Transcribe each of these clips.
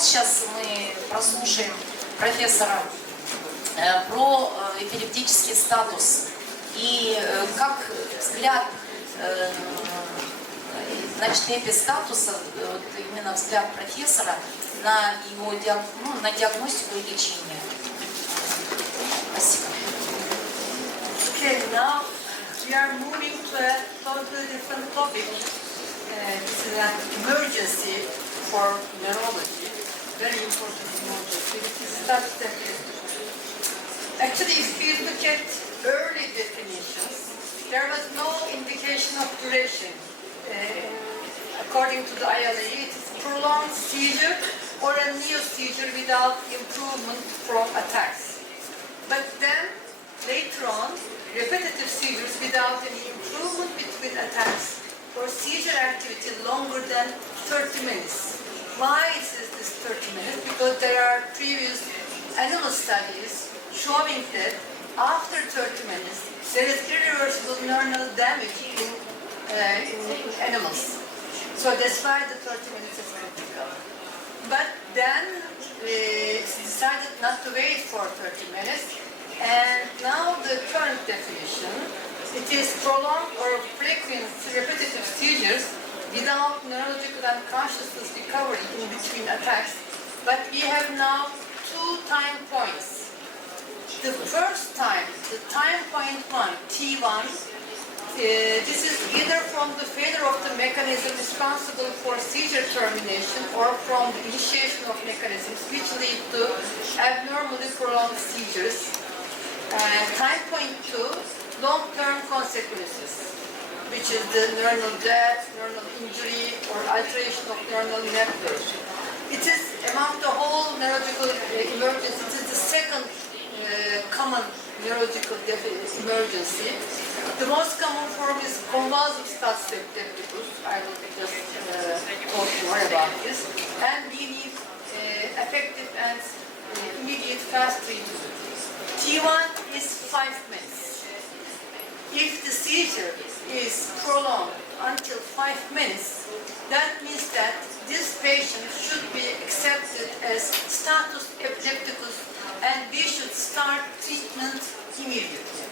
вот сейчас мы прослушаем профессора про эпилептический статус и как взгляд значит, эпистатуса, вот именно взгляд профессора на его на диагностику и лечение. Спасибо. Okay, now we are moving to a totally different topic. This is an emergency for neurology, very important emergency, which is status epilepsy. Actually, if you look at early definitions, there was no indication of duration. According to the ILA, it is prolonged seizure or a new seizure without improvement from attacks. But then, later on, repetitive seizures without any improvement between attacks or seizure activity longer than 30 minutes. Why is this 30 minutes? Because there are previous animal studies showing that after 30 minutes, there is irreversible neuronal damage in animals. So that's why the 30 minutes is critical. But then we decided not to wait for 30 minutes. And now the current definition, it is prolonged or frequent repetitive seizures without neurological and consciousness recovery in between attacks. But we have now 2 time points. The first time, the time point 1, T1, this is either from the failure of the mechanism responsible for seizure termination or from the initiation of mechanisms which lead to abnormally prolonged seizures. Time point 2, long-term consequences, which is the neuronal death, neuronal injury, or alteration of neuronal network. It is among the whole neurological emergency, it is the second common neurological emergency. The most common form is convulsive status epilepticus. I will just talk more about this. And we need effective and immediate fast treatment. T1 is 5 minutes. If the seizure is prolonged until 5 minutes, that means that this patient should be accepted as status epilepticus and we should start treatment immediately.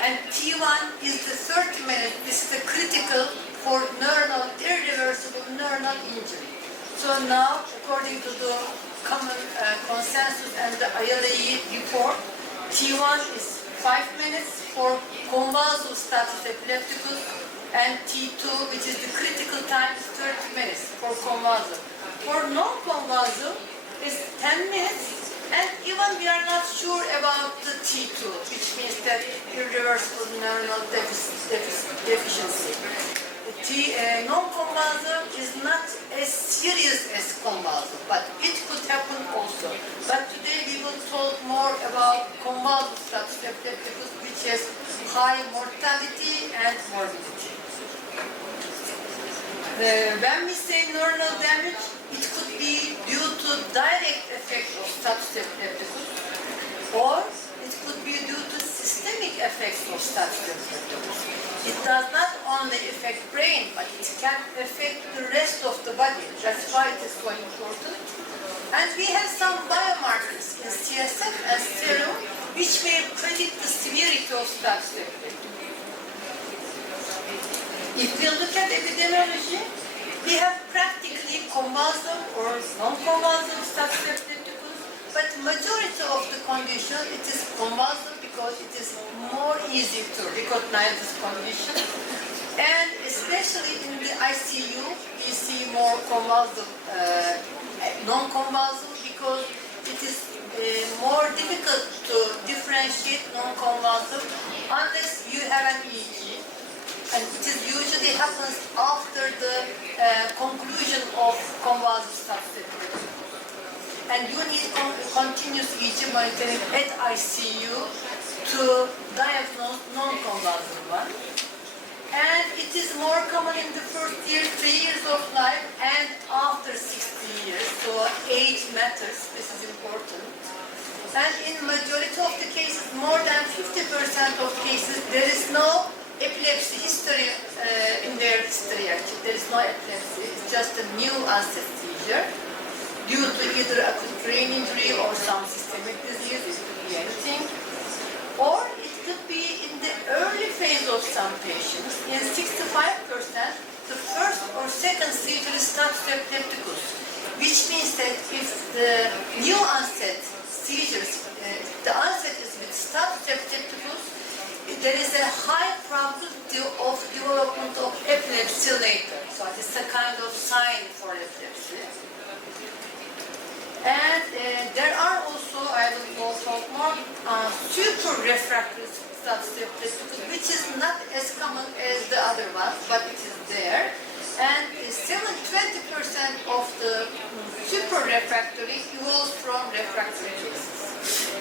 And T1 is the 30 minute, this is the critical for irreversible neuronal injury. So now, according to the common consensus and the ILA report, T1 is 5 minutes for convulsive status epilepticus and T2, which is the critical time, is 30 minutes for convulsive. For non-convulsive, is 10 minutes, and even we are not sure about the T2, which means that irreversible neuronal deficiency. Non-convulsive is not as serious as convulsive, but it could happen also. But today we will talk more about convulsive status epilepticus, which has high mortality and morbidity. When we say neuronal damage, it could be due to direct effect of status epilepticus, or it could be due to systemic effects of status epilepticus. It does not only affect brain, but it can affect the rest of the body. That's why it is so important. And we have some biomarkers in CSF and serum which may predict the severity of status epilepticus. If we look at epidemiology, we have practically convulsive or non-convulsive status epilepticus, but majority of the condition it is convulsive because it is more easy to recognize this condition. And especially in the ICU, we see more convulsive, non-convulsive because it is more difficult to differentiate non-convulsive unless you have an EEG. And it is usually happens after the conclusion of convulsive status epilepticus. And you need continuous EEG monitoring at ICU to diagnose non-convulsive one. And it is more common in the first year, 3 years of life, and after 60 years. So age matters, this is important. And in majority of the cases, more than 50% of cases, there is no epilepsy history in their history actually. There is no epilepsy, it's just a new onset seizure due to to either acute brain injury or some systemic disease. It could be anything. Or it could be in the early phase of some patients. In 65%, the first or second seizure is status epilepticus, which means that if the new onset seizures, the onset is with status epilepticus, there is a high probability of development of epilepsy later. So it's a kind of sign for epilepsy. And there are also, I will talk more, super refractory status epilepticus, which is not as common as the other ones, but it is there. And 20% of the super refractory evolves from refractory cases.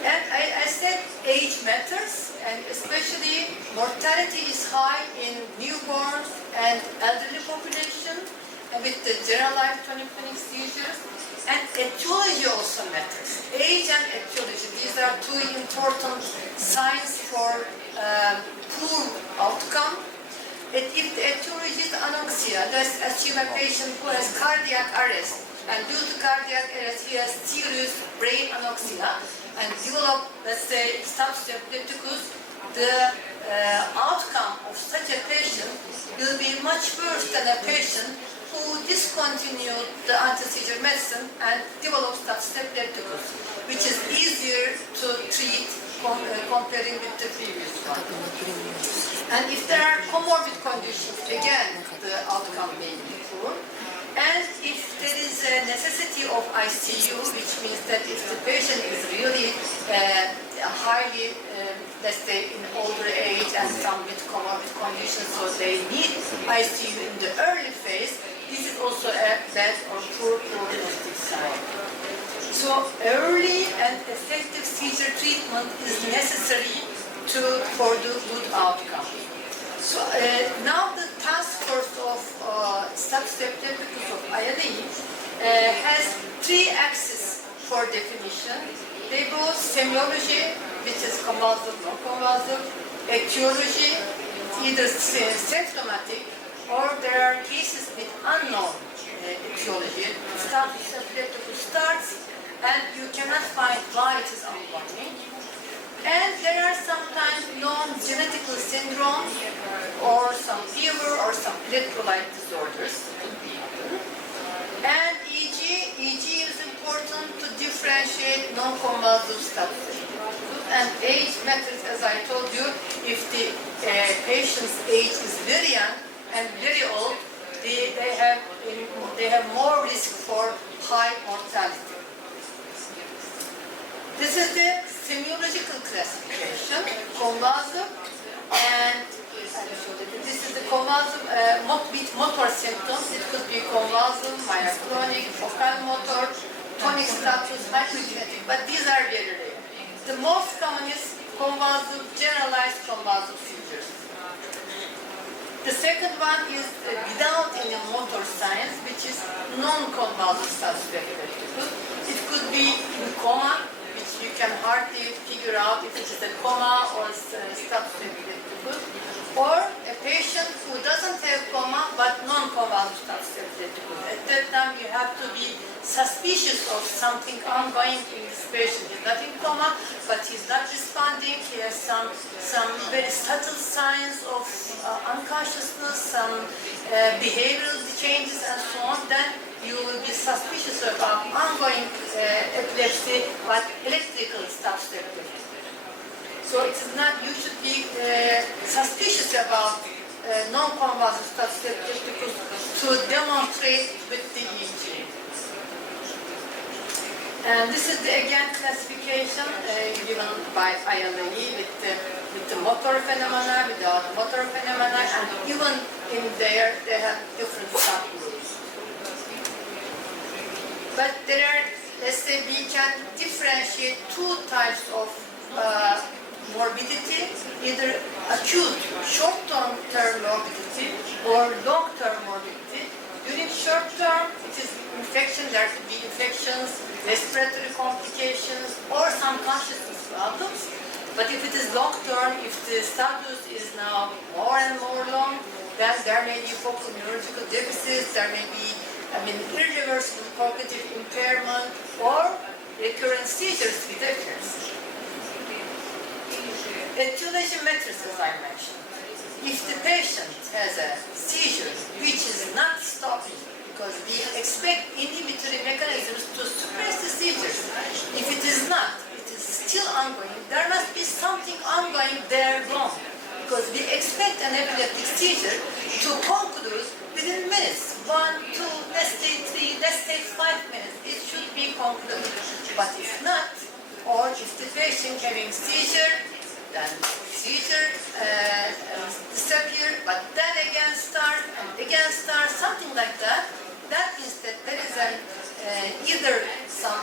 And I said age matters, and especially mortality is high in newborns and elderly population, and with the generalized tonic-clonic seizures. And etiology also matters. Age and etiology, these are two important signs for poor outcome. If the etiology is anoxia, let's assume a patient who has cardiac arrest, and due to cardiac arrest he has serious brain anoxia, and develop, let's say, status epilepticus, the outcome of such a patient will be much worse than a patient who discontinued the anti-seizure medicine and developed status epilepticus, which is easier to treat comparing with the previous one. And if there are comorbid conditions, again, the outcome may be poor. And if there is a necessity of ICU, which means that if the patient is really highly, let's say, in older age and some with comorbid conditions, so they need ICU in the early phase, this is also a bad or poor prognostic sign. So early and effective seizure treatment is necessary for the good outcome. So now the task force of status epilepticus of ILE has three axes for definition. They go semiology, which is convulsive, non-convulsive, etiology, either symptomatic, or there are cases with unknown etiology. Status epilepticus starts, and you cannot find why it is ongoing. And there are sometimes known genetical syndromes, or some fever, or some electrolyte disorders. And EG is important to differentiate non-convulsive status. And age matters, as I told you. If the patient's age is very young and very old, they have more risk for high mortality. This is the semiological classification, convulsive, and this is the convulsive with motor symptoms. It could be convulsive, myoclonic, focal motor, tonic status, hyperkinetic, but these are very rare. The most common is convulsive, generalized convulsive seizures. The second one is without any motor signs, which is non-convulsive status epilepticus. It could be in coma, which you can hardly figure out if it is a coma or status epilepticus, or a patient who doesn't have coma but non-convulsive status epilepticus. At that time, you have to be suspicious of something ongoing in this patient. He's not in coma, but he's not responding. He has some very subtle signs of unconsciousness, some behavioral changes, and so on. Then you will be suspicious about ongoing epilepsy, but electrical status epilepticus. So it is not, you should be suspicious about non-convulsive status epilepticus to demonstrate with the EEG. And this is the, again, classification given by ILE with the motor phenomena, without motor phenomena, and even in there they have different subgroups. But there are, let's say, we can differentiate two types of morbidity, either acute short-term morbidity or long-term morbidity. During short-term, it is infection, there could be infections, respiratory complications, or some consciousness problems. But if it is long-term, if the status is now more and more long, then there may be focal neurological deficits, there may be irreversible cognitive recurrent seizures with epilepsy. Etiology matters, as I mentioned. If the patient has a seizure which is not stopping, because we expect inhibitory mechanisms to suppress the seizures. If it is not, it is still ongoing, there must be something ongoing there wrong. Because we expect an epileptic seizure to conclude within minutes. 1, 2, let's say 3, let's say 5 minutes. It should be concluded. But if not, or if the patient having seizure, then seizure disappear, but then again start and again start, something like that. That means that there is either some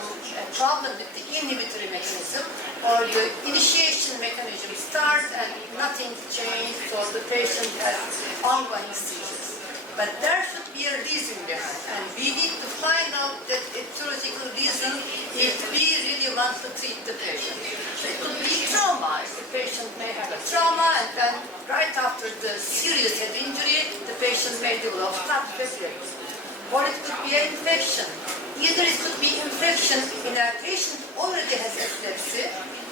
problem with the inhibitory mechanism or the initiation mechanism starts and nothing changed, so the patient has ongoing seizures. But there should be a reason behind, and we need to find out that etiological reason if we really want to treat the patient. So it could be trauma. If the patient may have a trauma, and then right after the serious head injury, the patient may develop staph epilepsy. Or it could be an infection. Either it could be infection in a patient who already has epilepsy,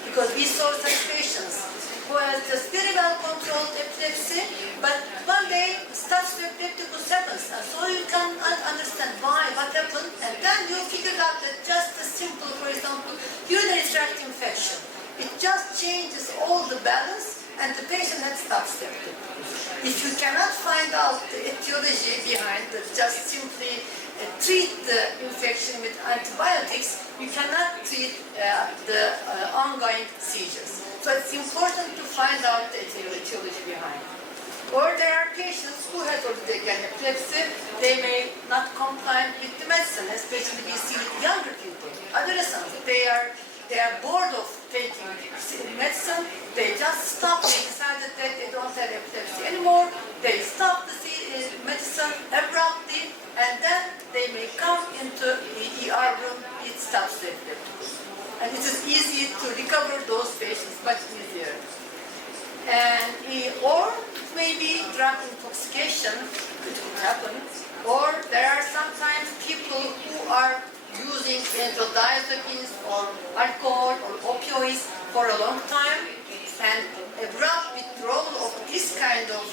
because we saw such patients who has just very well controlled epilepsy, but one day staph epilepticus happens, and so you can understand why, what happened, and then you figure out that just a simple, for example, urinary tract infection. It just changes all the balance, and the patient has staph epilepticus. If you cannot find out the etiology behind it, just simply treat the infection with antibiotics, you cannot treat the ongoing seizures. So it's important to find out the etiology behind. Or there are patients who have already again epilepsy, they may not comply with the medicine, especially we see with younger people, adolescents. They are bored of taking medicine, they just stop, they decided that they don't have epilepsy anymore, they stop the medicine abruptly, and then they may come into the ER room with staph epilepticus. And it is easy to recover those patients, much easier. And or it may be drug intoxication, which could happen, or there are sometimes people who are using benzodiazepines or alcohol or opioids for a long time, and abrupt withdrawal of this kind of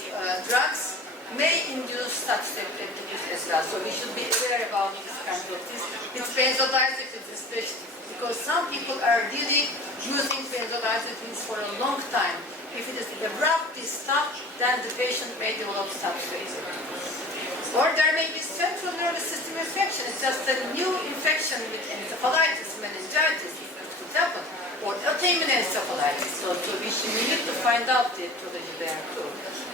drugs may induce staph epilepticus as well. So we should be aware about this kind of things, with benzodiazepines especially, because some people are really using benzodiazepines for a long time. If it is abruptly stopped, then the patient may develop staph epilepticus. Or there may be central nervous system infection. It's just a new infection with encephalitis, meningitis, it could happen. Or autoimmune encephalitis. So we need to find out the etiology there too.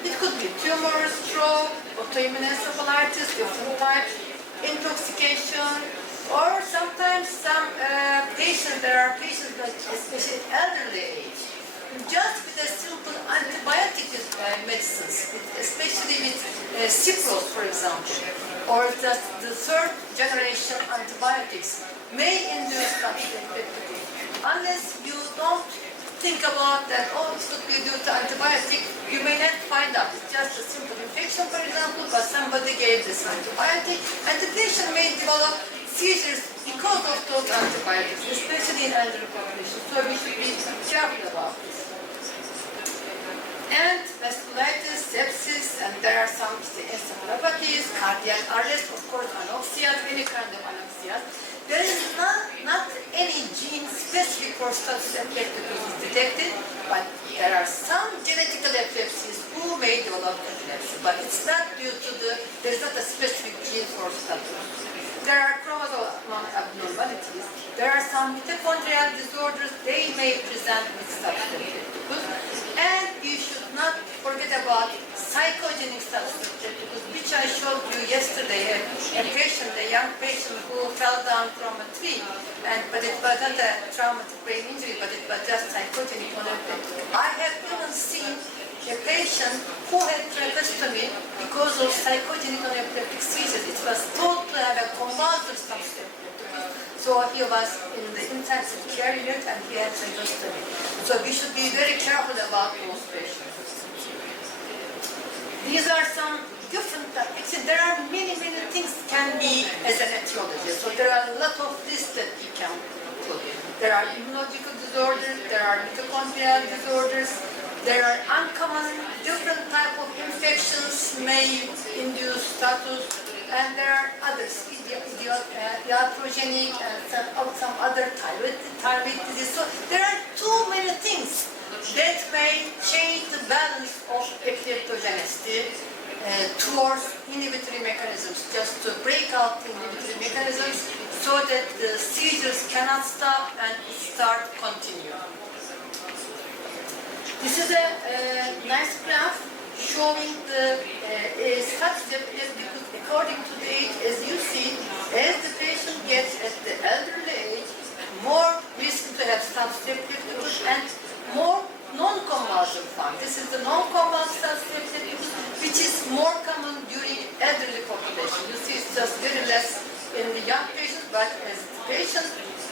It could be tumors, stroke, autoimmune encephalitis, different types, intoxication, or sometimes some patients, there are patients that, especially elderly age, just with a simple antibiotic medicines, especially with Cyprus, for example, or just the third generation antibiotics may induce staph epilepticus. Unless you don't think about that, oh, it could be due to antibiotic, you may not find out. It's just a simple infection, for example, but somebody gave this antibiotic, and the patient may develop seizures because of those antibiotics, especially in elderly population. So we should be careful about this. And vasculitis, sepsis, and there are some encephalopathies, cardiac arrest, of course, anoxia, any kind of anoxia. There is not any gene specific for staph epilepticus detected, but there are some genetical epilepsies who may develop epilepsy, but it's not due to there is not a specific gene for staph epilepticus. There are chromosomal abnormalities. There are some mitochondrial disorders. They may present with staph epilepticus. And you should not forget about psychogenic staph epilepticus, which I showed you yesterday. A patient, a young patient who fell down from a tree, but it was not a traumatic brain injury, but it was just psychogenic epilepticus. I have even seen a patient who had tracheostomy because of psychogenic epileptic seizures. It was thought to have a convulsive staph epilepticus. So he was in the intensive care unit and he had tracheostomy. So we should be very careful about those patients. These are some different, actually there are many things can be as an etiology. So there are a lot of lists that you can put in. There are immunological disorders, there are mitochondrial disorders, there are uncommon different type of infections may induce status, and there are others, iatrogenic and some other thyroid disease. So there are too many things that may change the balance of epileptogenicity towards inhibitory mechanisms, just to break out the inhibitory mechanisms so that the seizures cannot stop and start continue. This is a nice graph showing the such epilepsy according to the age. As you see, as the patient gets at the elderly age, more risk to have status epilepticus and more non-convulsive form. This is the non-convulsive status epilepticus, which is more common during elderly population. You see, it's just very less in the young patients, but as the patient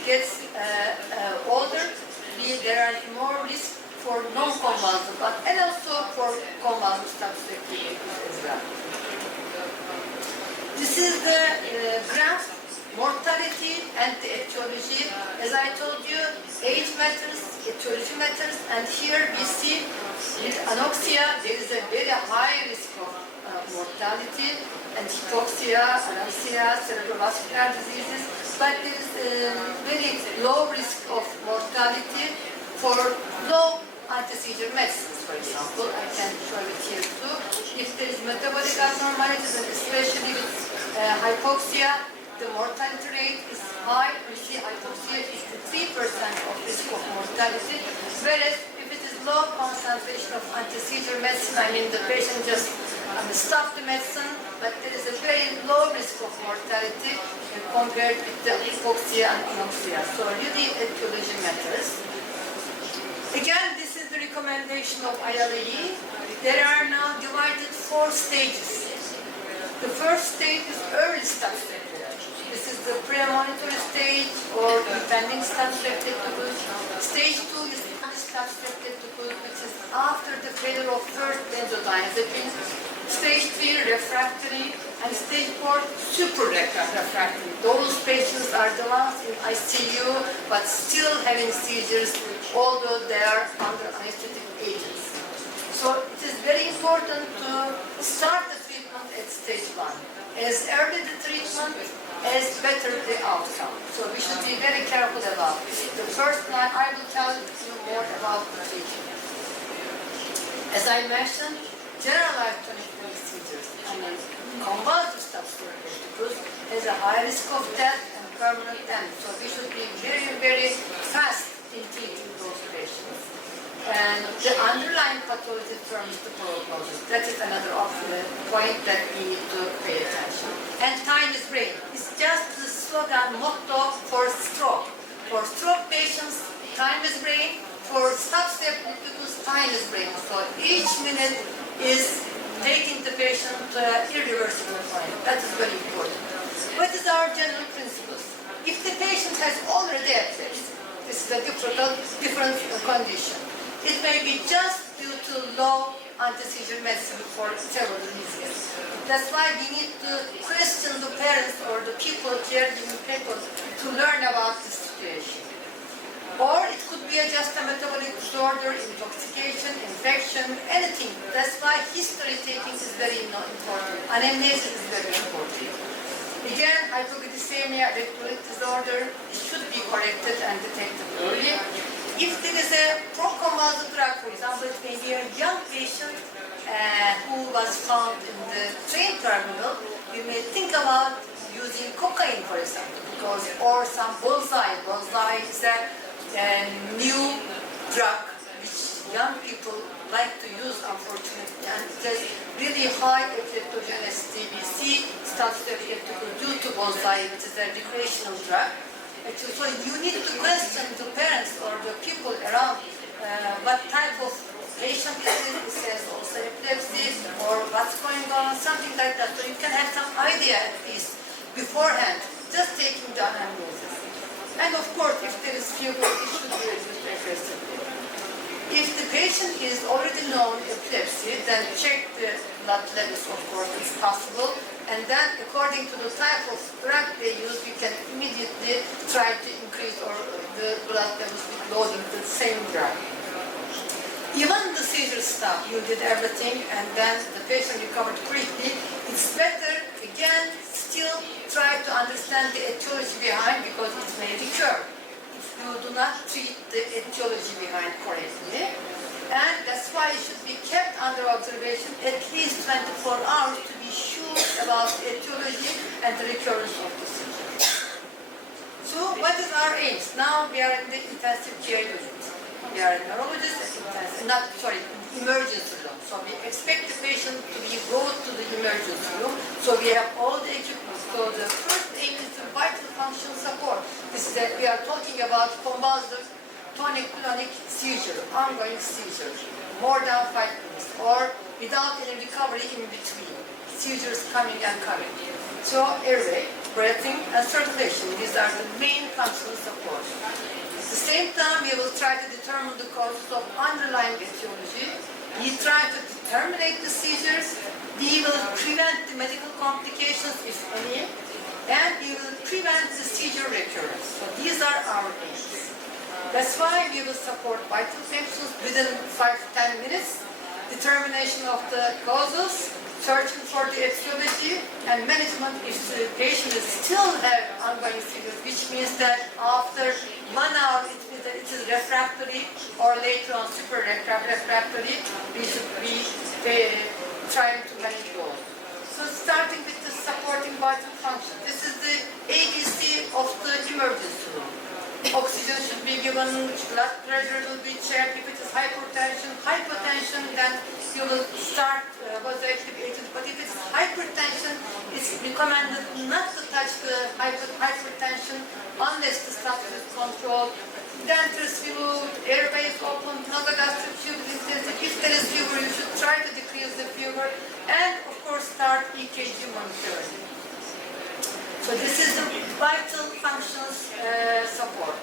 gets older, there are more risk for non-convulsive, and also for convulsive status epilepticus as well. This is the graph, mortality and the etiology. As I told you, age matters, etiology matters, and here we see with anoxia there is a very high risk of mortality, and hypoxia, anoxia, cerebrovascular diseases, but there is a very low risk of mortality for low anti-seizure medicines, for example. I can show it here too. If there is metabolic abnormalities, and especially with hypoxia, the mortality rate is high. We see hypoxia is 3% of risk of mortality, whereas if it is low concentration of anti-seizure medicine, I mean the patient just stop the medicine, but there is a very low risk of mortality compared with the hypoxia and anoxia. So really etiology matters. Again, this is the recommendation of ILAE. There are now divided 4 stages. The first stage is early status epilepticus. This is the premonitory stage or impending status epilepticus. Stage 2 is status epilepticus, which is after the failure of first benzodiazepine. Stage 3, refractory, and stage 4, super-refractory. Those patients are the ones in ICU, but still having seizures, although they are under anesthetic agents. So it is very important to start the treatment at stage 1. As early the treatment, as better the outcome. So we should be very careful about this. The first line, I will tell you more about the treatment. As I mentioned, generalized tonic-clonic seizures, I mean convulsive status epilepticus, has a high risk of death and permanent damage. So we should be very, very fast in treating those patients. And the underlying pathology determines the prognosis. That is another point that we need to pay attention. And time is brain. It's just the slogan, motto for stroke. For stroke patients, time is brain. For status epilepticus, time is brain. So each minute is taking the patient to an irreversible point. That is very important. What is our general principles? If the patient has already epilepsy, this is a different condition. It may be just due to low anti-seizure medicine for several reasons. That's why we need to question the parents or the people, caregiving people, to learn about this situation. Or it could be just a metabolic disorder, intoxication, infection, anything. That's why history taking is very important. Anamnesis is very important. Again, hypoglycemia, electrolyte disorder, it should be corrected and detected early. If there is a pro-convulsive drug, for example, it may be a young patient who was found in the train terminal, you may think about using cocaine, for example, or some bullseye. Bullseye is a new drug which young people like to use, unfortunately, and it has really high epileptogenicity. We see status epilepticus due to bullseye, which is a recreational drug. So you need to question the parents or the people around what type of patient is has also epilepsy or what's going on, something like that. So you can have some idea at least beforehand, just taking the anamnesis. And of course, if there is fever, it should be reduced aggressively. If the patient is already known epilepsy, then check the blood levels, of course, if possible. and then according to the type of drug they use, you can immediately try to increase or the blood levels with loading the same drug. Even the seizure stop, you did everything and then the patient recovered quickly, it's better, again, still try to understand the etiology behind because it may recur if you do not treat the etiology behind correctly. And that's why it should be kept under observation at least 24 hours to be sure about the etiology and the recurrence of the seizure. So what is our aims? Now we are in the intensive care unit. We are neurologists, emergency room. So we expect the patient to be brought to the emergency room. So we have all the equipment. So the first aim is the vital function support. This is that we are talking about convulsive tonic-clonic seizure, ongoing seizure, more than 5 minutes, or without any recovery in between. Seizures coming and coming. So airway, breathing, and circulation. These are the main functional support. At the same time, we will try to determine the causes of underlying etiology. We try to terminate the seizures. We will prevent the medical complications, if any, and we will prevent the seizure recurrence. So these are our aims. That's why we will support vital functions within 5-10 minutes, determination of the causes, searching for the etiology, and management if the patient is still have ongoing seizures, which means that after 1 hour it means that it is refractory or later on super refractory, we should be trying to manage those. So starting with the supporting vital function, this is the ABC of the emergency room. Oxygen should be given, blood pressure will be checked. If it is hypotension, then you will start vasoactive agent. But if it's hypertension, it's recommended not to touch the hypertension unless the substance is controlled. Dentures removed, airways open, nasogastric tube intensity. If there is fever, you should try to decrease the fever. And of course, start EKG monitoring. So this is the vital functions support.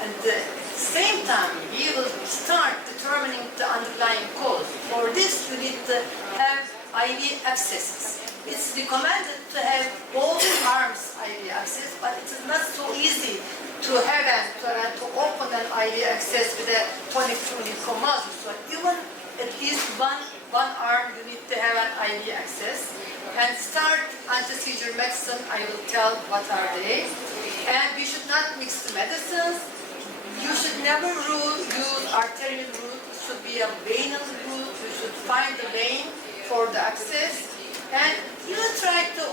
And at the same time, we will start determining the underlying cause. For this, you need to have IV accesses. It's recommended to have both arms IV access, but it is not so easy to have and to open an IV access with a tonic-clonic convulsion. So even at least one arm, you need to have an IV access. And start anti-seizure medicine, I will tell what are they. And we should not mix the medicines. You should never use arterial route. It should be a venous route. You should find the vein for the access. And you will try to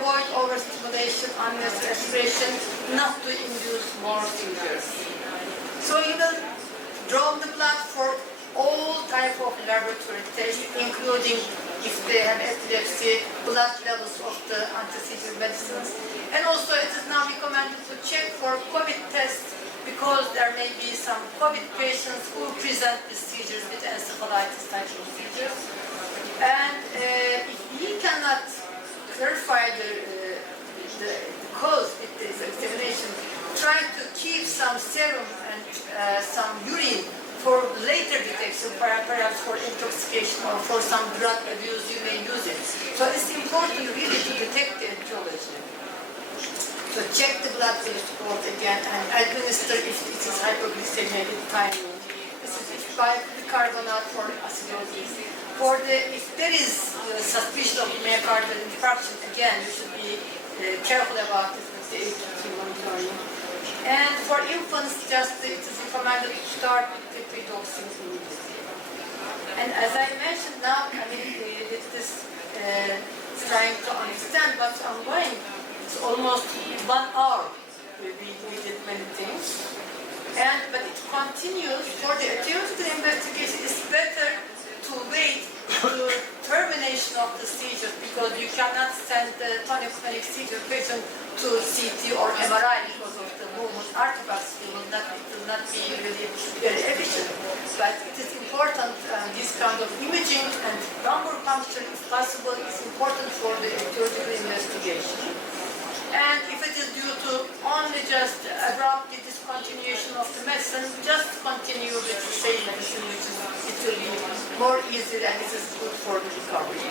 avoid overstimulation, unnecessary aspiration, not to induce more seizures. So you will draw the blood for all type of laboratory tests, including if they have epilepsy, blood levels of the anti-seizure medicines. And also it is now recommended to check for COVID tests because there may be some COVID patients who present with seizures with encephalitis type of seizures. And if we cannot clarify the cause with this examination, try to keep some serum and some urine for later detection, perhaps for intoxication or for some drug abuse, you may use it. So it's important really to detect the etiology. So check the blood report again and administer if it is hypoglycemia with timing. This is bicarbonate for acidosis. If there is suspicion of myocardial infarction, again, you should be careful about this with the ATP monitoring. And for infants, it is recommended to start with the pre-dosing immediately. And as I mentioned now, with this trying to understand what's ongoing, it's almost 1 hour we did many things. But it continues. For the etiological investigation, it's better to wait to termination of the seizure because you cannot send the tonic-clonic seizure patient to CT or MRI because of the movement artifacts. It will not be really very efficient. But it is important, this kind of imaging and lumbar puncture, if possible, is important for the etiological investigation. And if it is due to only just abrupt discontinuation of the medicine, just continue with the same medicine, it will be more easy and it is good for the recovery.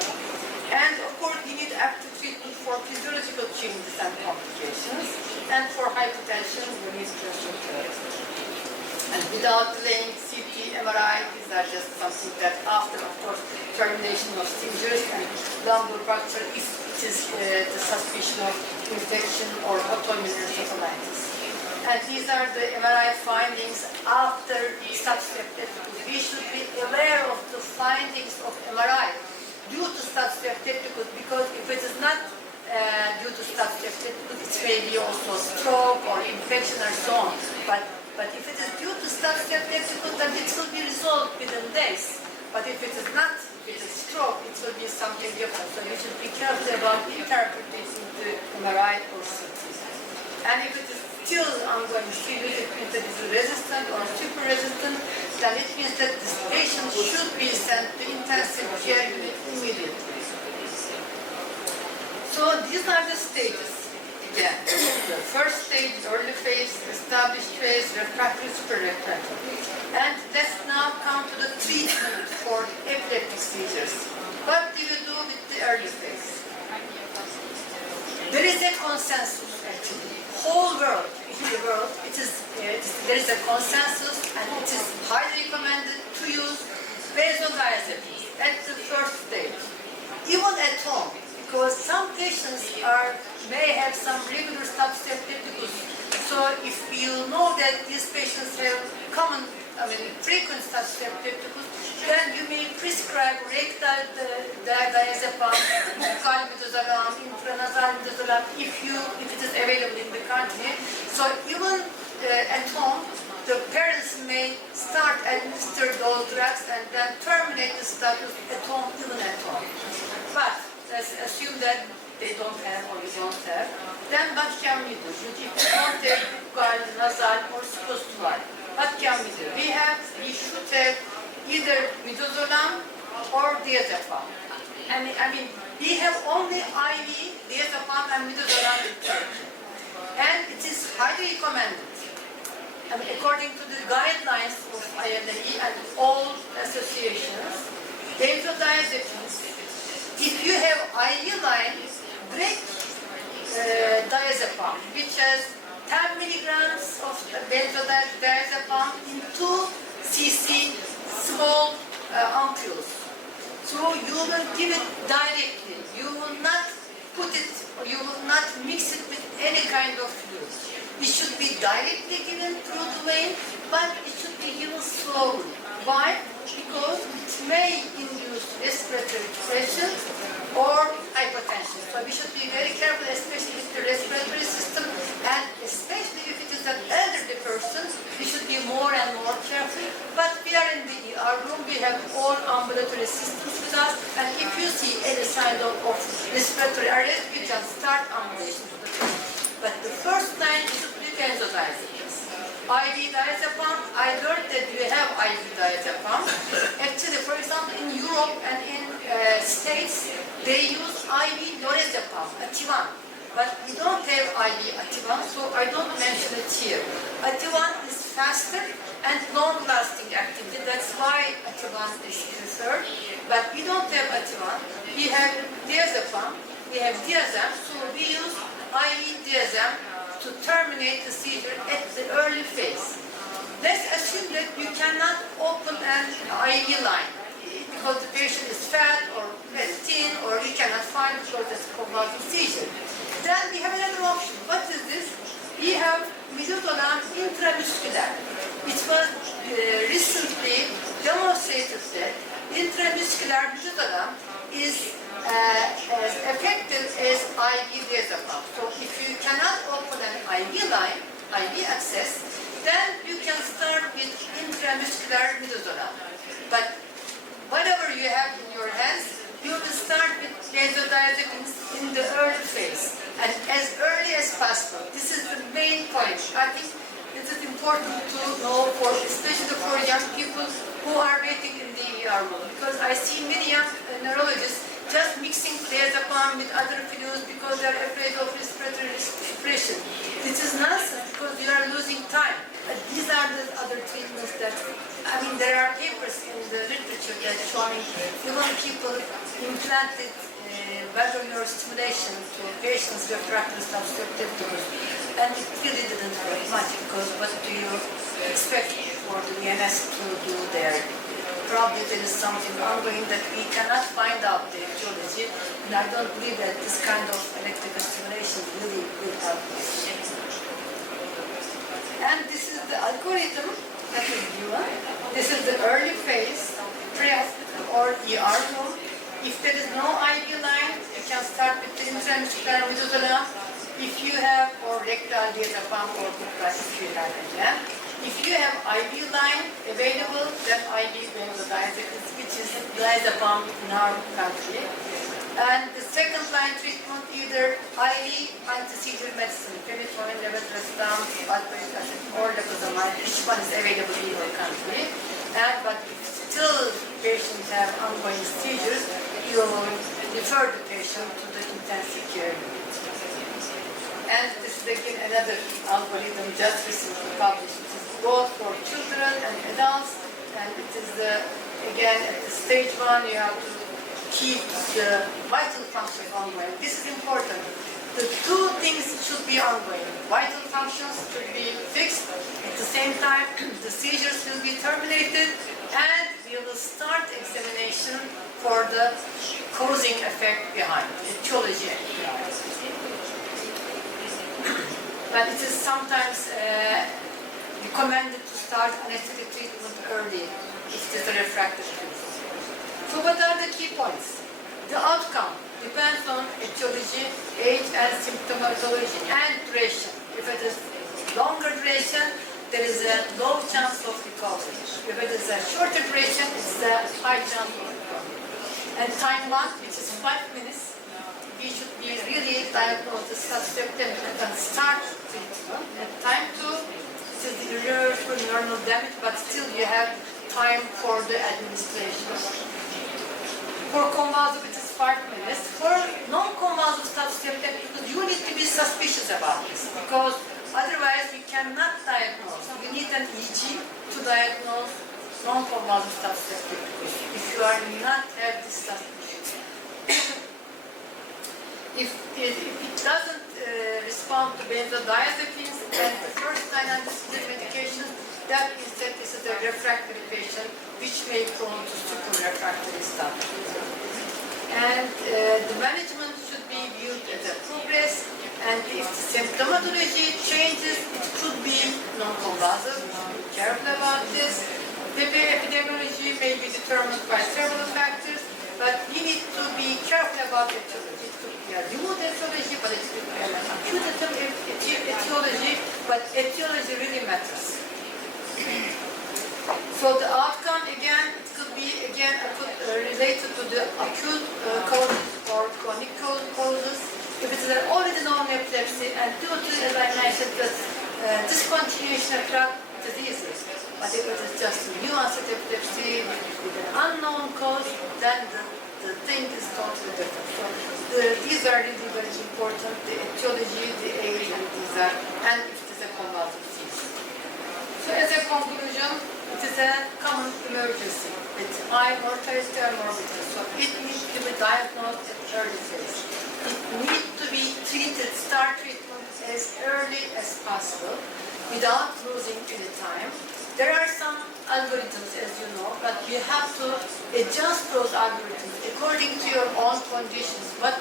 And of course, we need active treatment for physiological changes and complications, and for hypertension, we need pressure therapy. And without delaying CT, MRI, these are just something that after, of course, termination of seizures and lumbar puncture, if it is the suspicion of infection or autoimmune encephalitis. And these are the MRI findings after substrate epilepticus. We should be aware of the findings of MRI due to substrate epilepticus, because if it is not due to substrate epilepticus, it may be also stroke or infection and so on. But if it is due to substrate epilepticus, then it will be resolved within days. But if it is not, if it is stroke, it will be something different. So you should be careful about interpreting the MRI or CT. And if it is still ongoing seizure, if it is resistant or super resistant, then it means that this patient should be sent to intensive care unit immediately. So these are the stages. Again, the first stage, early phase, established phase, refractory, super refractory. And let's now come to the treatment for epileptic seizures. What do you do with the early phase? There is a consensus, actually. Whole world, in the world, there is a consensus, and it is highly recommended to use benzodiazepines at the first stage, even at home, because some patients may have some regular substrate epilepticus. So if you know that these patients have frequent substrate epilepticus, then you may prescribe rectal diazepam, buccal midazolam, intranasal midazolam if it is available in the country. So even at home, the parents may start administer those drugs and then terminate the status at home, even at home. But let's assume that they don't have or you don't have. Then what can we do? If you don't have buccal, nasal, or suppository, what can we do? We should have either midazolam or diazepam. We have only IV, diazepam, and midazolam in Turkey. And it is highly recommended. According to the guidelines of ILAE and all associations, benzodiazepines, if you have IV line, break diazepam, which has 10 milligrams of benzodiazepam in 2 cc small ampules. So you will give it directly. You will not put it, or you will not mix it with any kind of fluid. It should be directly given through the vein, but it should be given slowly. Why? Because it may induce respiratory depression or hypertension. So we should be very careful, especially with the respiratory system, and especially if it is an elderly person, we should be more and more careful. But we are in the ER room, we have all ambulatory systems with us, and if you see any sign of respiratory arrest, we can start ambulation to the patient. But the first line should be benzodiazepines. IV diazepam, I learned that you have IV diazepam. Actually, for example, in Europe and in States, they use IV lorazepam, Ativan. But we don't have IV Ativan, so I don't mention it here. Ativan is faster and long-lasting activity. That's why Ativan is preferred. But we don't have Ativan. We have diazepam, we have diazem, so we use IV diazem to terminate the seizure at the early phase. Let's assume that you cannot open an IV line because the patient is fat or very thin, or you cannot find it because it's a convulsive seizure. Then we have another option. What is this? We have midazolam intramuscular. It was recently demonstrated that intramuscular midazolam is as effective as IV diazepam. So if you cannot open an IV line, IV access, then you can start with intramuscular midazolam. But whatever you have in your hands, you will start with benzodiazepines in the early phase and as early as possible. This is the main point. I think it is important to know, especially for young people who are waiting in the ER room, because I see many young neurologists just mixing diazepam with other fluids because they are afraid of respiratory suppression. This is nonsense because you are losing time. But these are the other treatments that, there are papers in the literature that showing even people implanted whether your stimulation to patients refractory substructive dose, and it really didn't work much because what do you expect for the VNS to do there? Probably there is something ongoing that we cannot find out the etiology, and I don't believe that this kind of electrical stimulation really will help us. And this is the algorithm that is given. This is the early phase, pre-op or ER room. If there is no IV line, you can start with the intramuscular midazolam. If you have, or rectal diazepam or if you have again. If you have IV line available, then IV benzodiazepines, which is diazepam in our country. And the second line treatment, either IV anti-seizure medicine, phenytoin, levetiracetam, valproic acid, or lacosamide, which one is available in your country. But if still patients have ongoing seizures, you refer the patient to the intensive care unit. And this is again another algorithm just recently published. It is both for children and adults, and it is again at the stage 1 you have to keep the vital function ongoing. This is important. The two things should be ongoing. Vital functions should be fixed. At the same time, the seizures will be terminated, and we will start examination for the causing effect behind, etiology behind. But it is sometimes recommended to start anesthetic treatment early if it is a refractory case. So what are the key points? The outcome depends on etiology, age and symptomatology and duration. If it is longer duration, there is a low chance of recovery. If it is a shorter duration, it's a high chance of recovery. And time 1, which is 5 minutes, we should be really diagnosed the susceptible and start treatment. And time 2, it is the irreversible neuronal damage, but still you have time for the administration. For convulsive, it is 5 minutes. For non-convulsive susceptible, you need to be suspicious about this, because otherwise we cannot diagnose. We need an EG to diagnose non-convulsive susceptible if you are not have this suspicion. If it doesn't respond to benzodiazepines and the first line antipsychotic medication, that is that this is a refractory patient which may prone to super-refractory status. And the management should be viewed as a progress, and if the symptomatology changes, it could be non-convulsive. We should be careful about this. The epidemiology may be determined by several factors, but we need to be careful about etiology. It could be a remote etiology, but it could be an acute etiology, but etiology really matters. So the outcome, again, it could be related to the acute causes or chronic causes. If it is an already known epilepsy and due to, as I mentioned, the discontinuation of drug diseases, but if it is just a new onset epilepsy with an unknown cause, then the thing is totally different. So these are really very important, the etiology, the age, and these are, and if it is a convulsive seizure. So as a conclusion, it is a common emergency with high mortality and morbidity. So it needs to be diagnosed at early phase. It needs to be treated, start treatment as early as possible without losing any time. There are some algorithms, as you know, but you have to adjust those algorithms according to your own conditions, what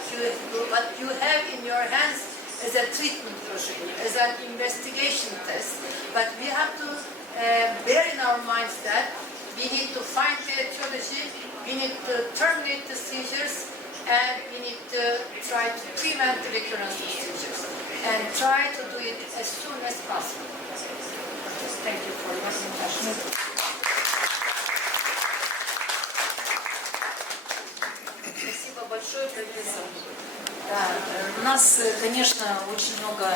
you have in your hands as a treatment procedure, as an investigation test. But we have to bear in our minds that we need to find the etiology, we need to terminate the seizures, and we need to try to prevent the recurrence of seizures, and try to do it as soon as possible. Thank you for your attention. Спасибо большое, профессор. Да, у нас, конечно, очень много,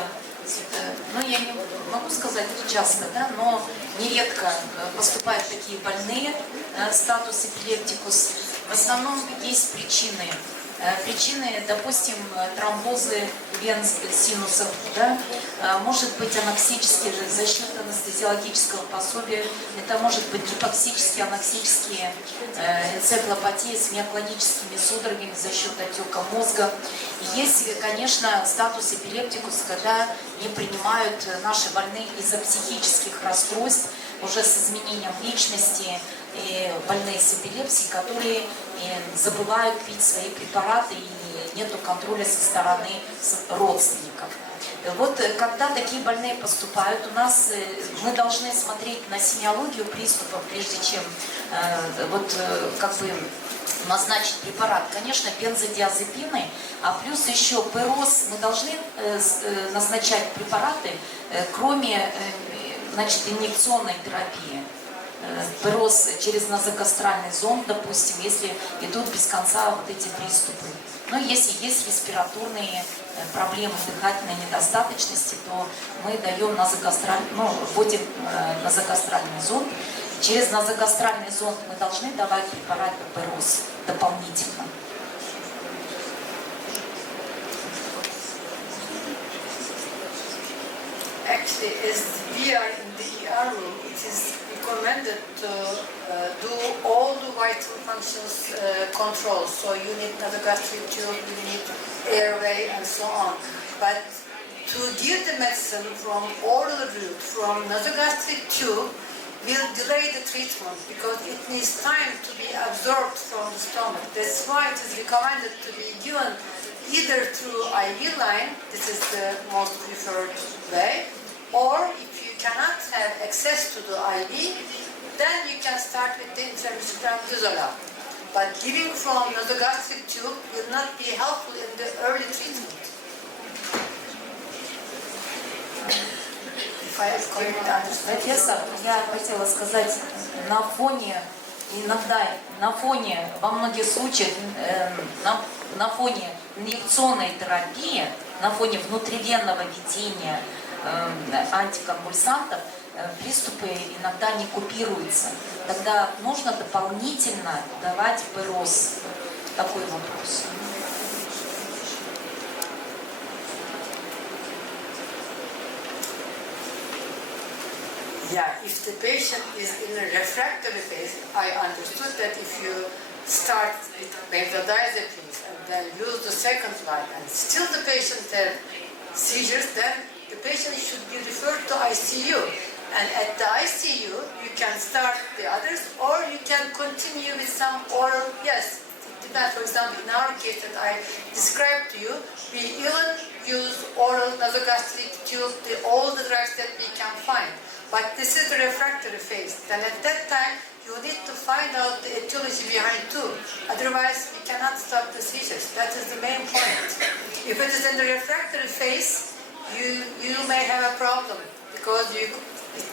ну, я не могу сказать часто, да, но нередко поступают такие больные, статус эпилептикус. В основном есть причины Причины, допустим, тромбозы вен синусов, да, может быть аноксические за счет анестезиологического пособия, это может быть гипоксические, аноксические энцефалопатии с миоклоническими судорогами за счет отека мозга. И есть, конечно, статус эпилептикус, когда не принимают наши больные из-за психических расстройств, уже с изменением личности, и больные с эпилепсией, которые забывают пить свои препараты и нету контроля со стороны родственников. Вот когда такие больные поступают, у нас мы должны смотреть на семиологию приступов, прежде чем назначить препарат. Конечно, бензодиазепины, а плюс еще ПРОС, мы должны назначать препараты, кроме инъекционной терапии. ПРОС через назогастральный зонд, допустим, если идут без конца вот эти приступы. Но если есть респираторные проблемы дыхательной недостаточности, то мы даем вводим назогастральный зонд. Через назогастральный зонд мы должны давать препараты ПРОС дополнительно. Actually, as we are in the ER room, it is recommended to do all the vital functions control. So you need nasogastric tube, you need airway, and so on. But to give the medicine from oral route, from nasogastric tube, will delay the treatment because it needs time to be absorbed from the stomach. That's why it is recommended to be given either through IV line, this is the most preferred way, or if you cannot have access to the IV, then you can start with the intravenous prednisolone. But giving from nasogastric tube will not be helpful in the early treatment. Профессор, я хотела сказать, на фоне во многих случаях, на фоне инъекционной терапии, на фоне внутривенного введения антиконвульсантов, приступы иногда не купируются. Тогда нужно дополнительно давать ПРОС. Такой вопрос. Yeah, if the patient is in a refractory phase, I understood that if you start with benzodiazepines and then use the second line and still the patient has seizures, then the patient should be referred to ICU. And at the ICU, you can start the others or you can continue with some oral, yes, it depends. For example, in our case that I described to you, we even use oral nasogastric tube, all the drugs that we can find. But this is the refractory phase. Then at that time, you need to find out the etiology behind too. Otherwise, we cannot stop the seizures. That is the main point. If it is in the refractory phase, you may have a problem because it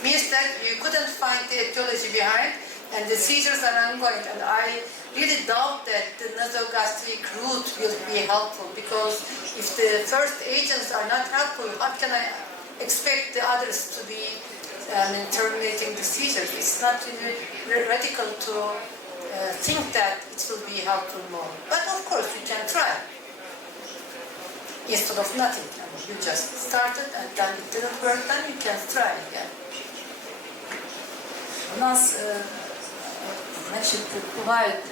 means that you couldn't find the etiology behind and the seizures are ongoing. And I really doubt that the nasogastric route will be helpful because if the first agents are not helpful, how can I expect the others to be terminating the seizures? It's not really radical to think that it will be helpful more. But of course, you can try. Instead of nothing. You just started and then it didn't work, then you can try again. У нас, бывают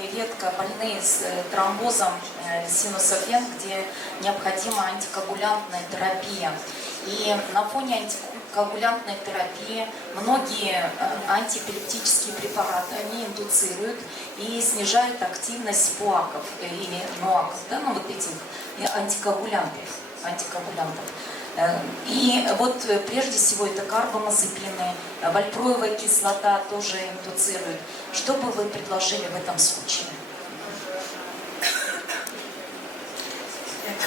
нередко больные с тромбозом синусов вен, где необходима антикоагулянтная терапия. И на фоне антикоагулянтной терапии многие антиэпилептические препараты, они индуцируют и снижают активность ПУАКов или НОАКов, да, этих антикоагулянтов. И вот прежде всего это карбамазепины, вальпроевая кислота тоже индуцирует. Что бы вы предложили в этом случае?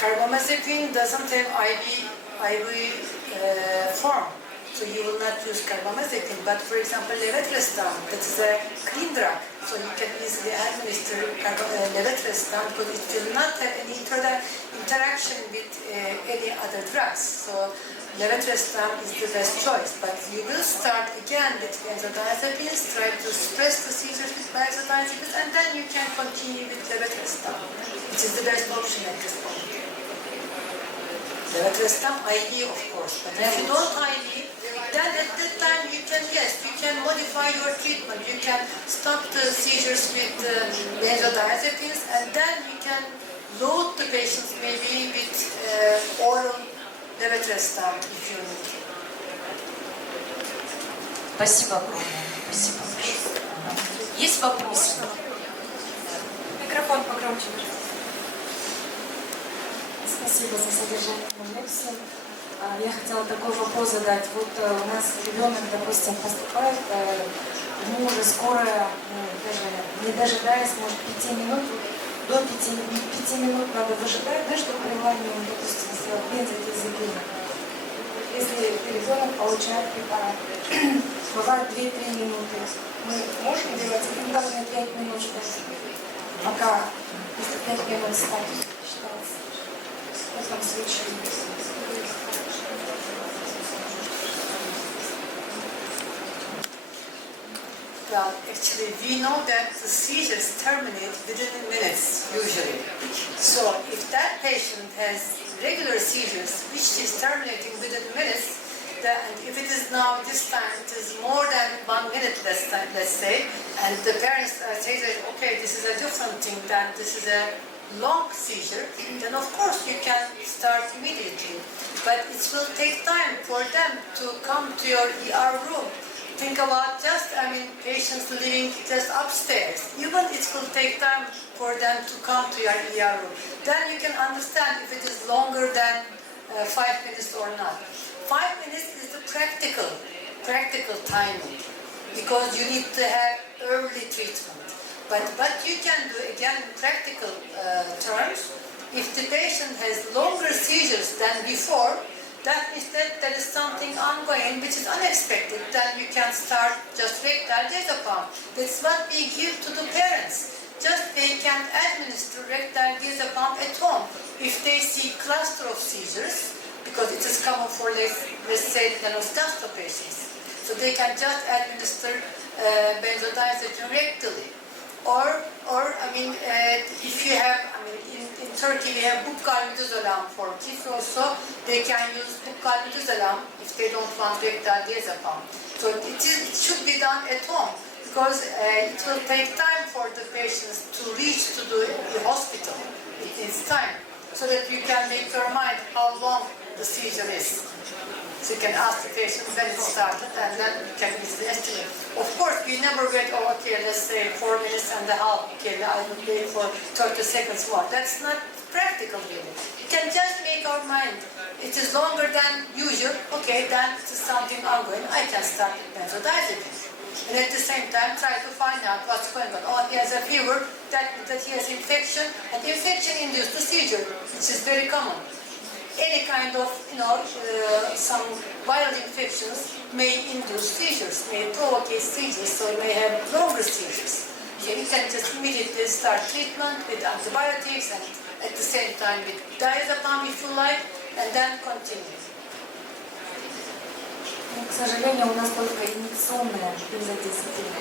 Carbamazepine doesn't have IV form, so you will not use carbamazepine. But for example, levetrestan, that is a clean drug, so you can easily administer levetrestan because it will not have any interaction with any other drugs. So levetrestam is the best choice. But you will start again with benzodiazepines, try to suppress the seizures with benzodiazepines, and then you can continue with levetrestam, which is the best option at this point. Levetrestam IV, of course. But if you don't IV, then at that time you can, yes, you can modify your treatment. You can stop the seizures with benzodiazepines, and then you can load the patients maybe with oral levetrestam if you need. Спасибо огромное. Спасибо. Есть вопросы? Микрофон погромче, пожалуйста. Спасибо за содержание лекции. Я хотела такой вопрос задать. Вот у нас ребенок, допустим, поступает, ему уже скоро, даже не дожидаясь, может, 5 минут, до 5 минут надо выжидать, да, чтобы принимание, допустим, сделать бензодиазепина. Если ребенок получает препарат, бывает 2-3 минуты, мы можем делать регулярно 5 минут ждать, пока если 5 минут ставить, считается. В этом случае. Well, actually, we know that the seizures terminate within minutes, usually. So, if that patient has regular seizures, which is terminating within minutes, then if it is now, this time, it is more than 1 minute, let's say, and the parents say that, okay, this is a different thing than this is a long seizure, then of course you can start immediately. But it will take time for them to come to your ER room. Think about just, patients living just upstairs. Even it will take time for them to come to your ER room. Then you can understand if it is longer than 5 minutes or not. 5 minutes is the practical timing, because you need to have early treatment. But what you can do, again, in practical terms, if the patient has longer seizures than before, that means that there is something ongoing which is unexpected. Then you can start just rectal diazepam. That's what we give to the parents. Just they can administer rectal diazepam at home. If they see cluster of seizures, because it is common for, let's say, Lennox-Gastaut patients, so they can just administer benzodiazepine rectally. Or if you have, in Turkey we have buccal-midazolam for kids also, they can use buccal-midazolam if they don't want rectal diazepam. So it should be done at home, because it will take time for the patients to reach to the hospital. It needs time, so that you can make your mind how long the seizure is. So you can ask the patient when it started, and then you can easily estimate. Of course, we never wait, let's say 4 minutes and a half, I will wait for 30 seconds more. That's not practical really. You can just make our mind. It is longer than usual, then it is something ongoing. I can start with benzodiazepine. And at the same time, try to find out what's going on. Oh, he has a fever, that means that he has infection, and infection induced the seizure, which is very common. Any kind of, some viral infections may induce seizures, may provoke seizures, so may have longer seizures. So you can just immediately start treatment with antibiotics and at the same time with diazepam if you like, and then continue. К сожалению, у нас только инъекционная бензодиазепина.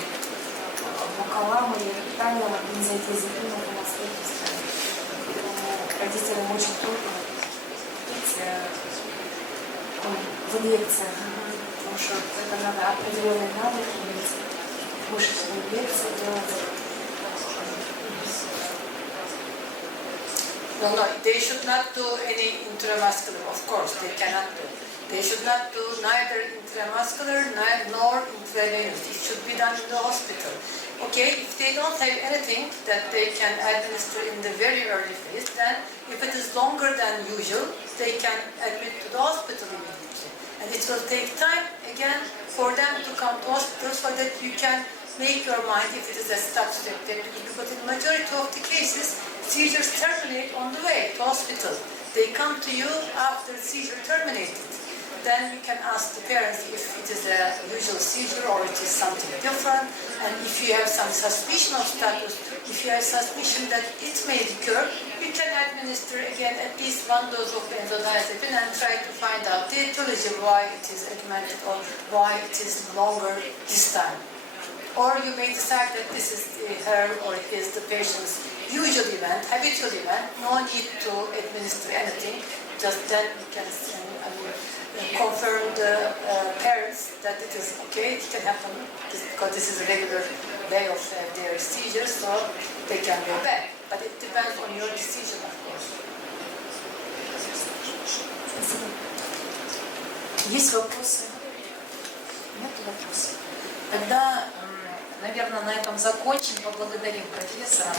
Букалам или питального бензодиазепина у нас выпускают. Родителям очень трудно в инъекциях, потому что это надо определенные навыки иметь, мышечные инъекции делать. No, they should not do any intramuscular, of course, they cannot do. They should not do neither intramuscular nor intravenous. It should be done in the hospital. If they don't have anything that they can administer in the very early phase, then if it is longer than usual, they can admit to the hospital immediately. And it will take time, again, for them to come to hospital so that you can make your mind if it is a step-step therapy. Because in the majority of the cases, seizures terminate on the way to hospital. They come to you after seizure terminated. then you can ask the parents if it is a usual seizure or it is something different. And if you have some suspicion of status, if you have suspicion that it may recur, you can administer again at least one dose of benzodiazepine and try to find out the etiology why it is augmented or why it is longer this time. Or you may decide that this is her or is the patient's usual event, habitual event, no need to administer anything, just then you can confirm the parents that it is okay, it can happen because this is a regular way of their seizures, so they can go back. But it depends on your decision, of course. Спасибо. Есть вопросы? Нет вопросов? Тогда, наверное, на этом закончим. Поблагодарим профессора.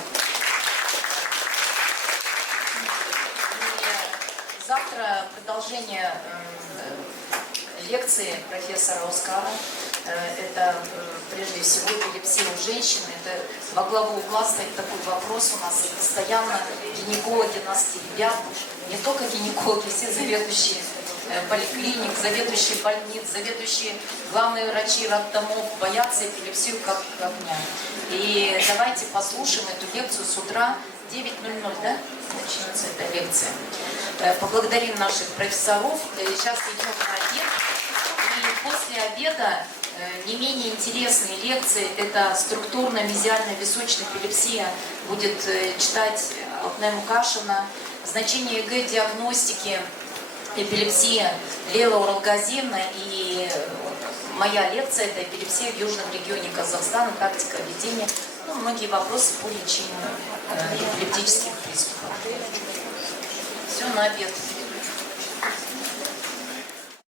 И завтра продолжение лекции профессора Оскара. Это прежде всего эпилепсия у женщин. Это во главу угла стоит такой вопрос у нас. И постоянно гинекологи нас теребят. Не только гинекологи, все заведующие поликлиник, заведующие больниц, заведующие главные врачи роддомов боятся эпилепсию как огня. И давайте послушаем эту лекцию с утра. 9:00, да? Начнется эта лекция. Поблагодарим наших профессоров. Сейчас идем на обед. И после обеда не менее интересные лекции. Это структурная мезиальная височная эпилепсия. Будет читать Алтынай Мукашина. Значение ЕГЭ диагностики эпилепсия Лейла Уралгазиевна. И моя лекция — это эпилепсия в южном регионе Казахстана, тактика ведения. Ну, многие вопросы по лечению эпилептических приступов. Все на обед.